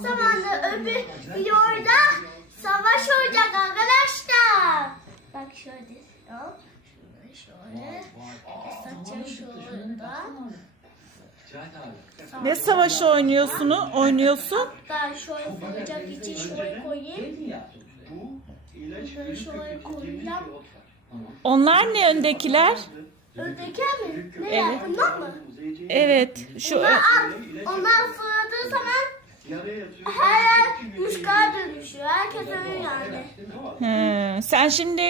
Zamanı öbür bir orada savaş olacak arkadaşlar. Bak şöyle yap. Şöyle. Saçım şurada. Ne savaşı oynuyorsun? Oynuyorsun? Ben şöyle koyacak için şöyle koyayım. Şöyle şöyle koyacağım. Onlar ne öndekiler? Öndeki mi? Ne Evet. yakından mı? Evet. Şu Onlar, onlar fırladığı zaman her yer dönüşüyor. Herkes öyle yani. He, sen şimdi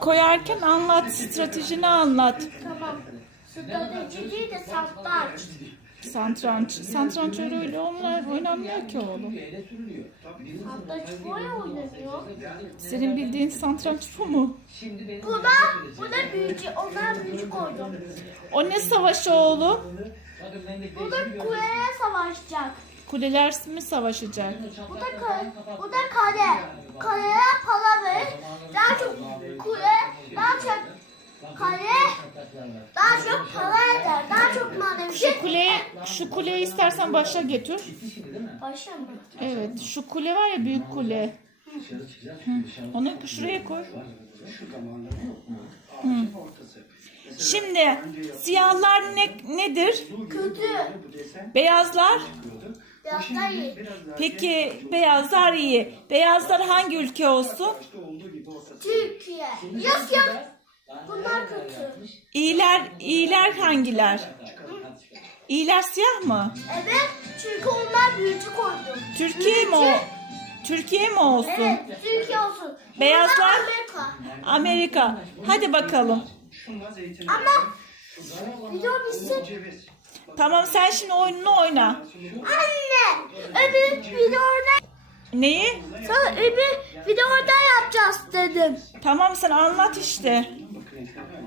koyarken anlat, stratejini anlat. Tamam. Strateji değil de satranç. Satranç. Satranç öyle öyle onlar oynanmıyor ki oğlum. Satranç böyle oynanıyor. Senin bildiğin satranç bu mu? Bu da, bu da büyücü. Onlar büyücü koydum. O ne savaşı oğlum? Bu da kuleye savaşacak. Kuleler mi savaşacak? Bu da kale. Bu da kale. Kaleye para verir. Daha çok kule, daha çok kale, daha çok para eder. Daha çok madevi. Şu kuleyi, şu kuleyi istersen başa getir. Başa mı? Evet, şu kule var ya büyük kule. Hı, Onu şuraya koy. Hı. Şimdi siyahlar ne, nedir? Kötü. Beyazlar? Biraz da iyi. Peki beyazlar iyi. Beyazlar hangi ülke olsun? Türkiye. Yok yok. Bunlar kötü. İyiler, iyiler hangiler? İyiler siyah mı? Evet. Çünkü onlar büyücü koydum. Türkiye mi o? Türkiye mi olsun? Evet. Türkiye olsun. Beyazlar? Bunlar Amerika. Amerika. Hadi bakalım. Ama video bitsin. Tamam sen şimdi oyununu oyna. Anne. Öbür videoda Neyi? sana öbür videoda yapacağız dedim. Tamam sen anlat işte.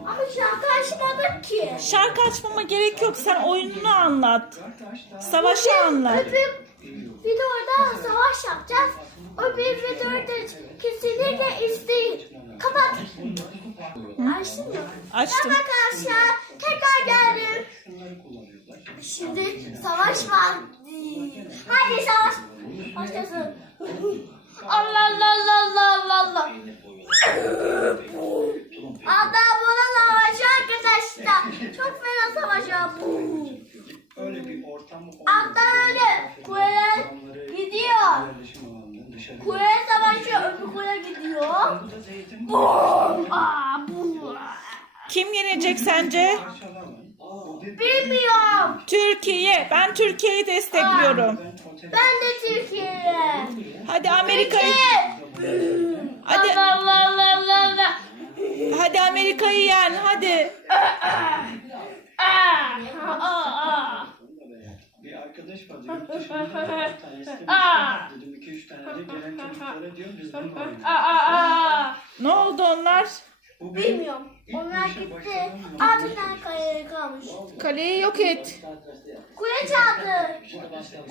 Ama şarkı açmadık ki. Şarkı açmama gerek yok. Sen oyununu anlat. Savaşı anlat. Öbür videoda savaş yapacağız. Öbür videoda kesinlikle izleyin. Kapat. Açtın mı? Açtım. Arkadaşlar. Tekrar geldim. Şimdi savaş var. Hadi savaş. Başlasın. Allah Allah Allah Allah Allah Allah. Adam buna savaşı arkadaşlar. Çok fena savaşı. Öyle ortam olmadı. Hatta öyle kuleler gidiyor. Kule savaşıyor öbür kule gidiyor. Bum. Aa, bum. Kim yenecek sence? Bilmiyorum. Türkiye. Ben Türkiye'yi destekliyorum. ben de Türkiye'ye. Hadi Amerika'yı. Hadi Allah Allah Allah Allah Allah. hadi Amerika'yı yen. Hadi. Aa, aa, aa. bir arkadaş vardı yurt dışında bir. Aa. Dedim iki üç tane de gelen çocuklara diyorum biz bunu. Ne oldu onlar? Bilmiyorum. Onlar gitti. Aa bir tane kale kalmış. Kaleyi yok et. Kule çaldı.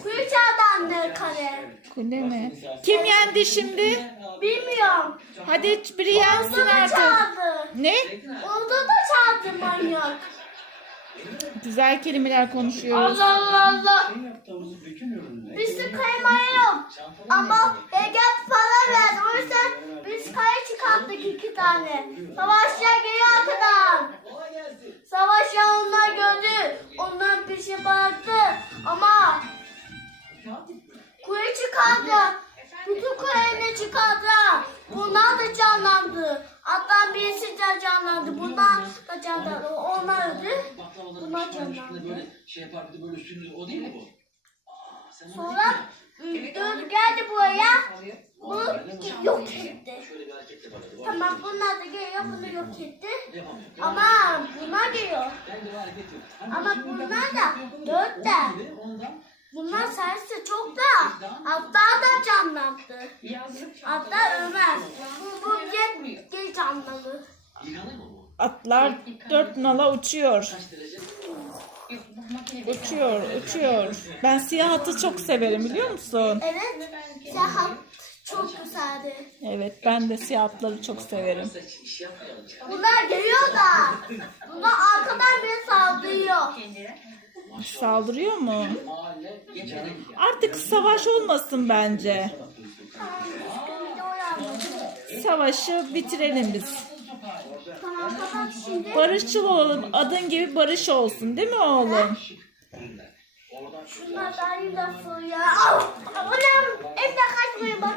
Kule çaldı anne kale. Kule mi? Kim yendi şimdi? Bilmiyorum. Hadi biri yensin artık. çaldı. Ne? Onu da çaldı manyak. Güzel kelimeler konuşuyoruz. Allah Allah Allah. Şey yaptığımız bütün ürünler. Biz kaymayı yok. Ama Ege para verdi. O yüzden biz kaya çıkarttık iki tane. Savaşçılar geliyor arkadan. Savaşçılar onlar gördü. Onların peşi bıraktı. Ama kule çıkardı. Bütün kuleyle çıkardı. Bunlar da canlandı. Hatta birisi de canlandı. Bunlar da canlandı. Onlar öldü. Bunlar canlandı. şey yapar bir de böyle üstünde o değil mi bu? Sonra döndü geldi buraya. Bunu yok etti. Tamam bunlar da geliyor bunu yok etti. Ama bunlar geliyor. Bende bir hareket yok. Hani Ama bunlar da dört de. Bunlar sayısı çok da. Hatta da canlandı. Hatta Ömer. Bu, bu geç, geç canlandı. yıkanır mı bu? Atlar dört nala uçuyor. Uçuyor, uçuyor. Ben siyah atı çok severim biliyor musun? Evet. Sehat çok güzeldi. Evet, ben de siyah atları çok severim. Bunlar geliyor da. Bunlar arkadan biri saldırıyor. Saldırıyor mu? Artık savaş olmasın bence. Savaşı bitirelim biz. Barışçıl olalım. Adın gibi barış olsun değil mi oğlum? Şunlar da lafı ya. Anam evde kaçmaya bak.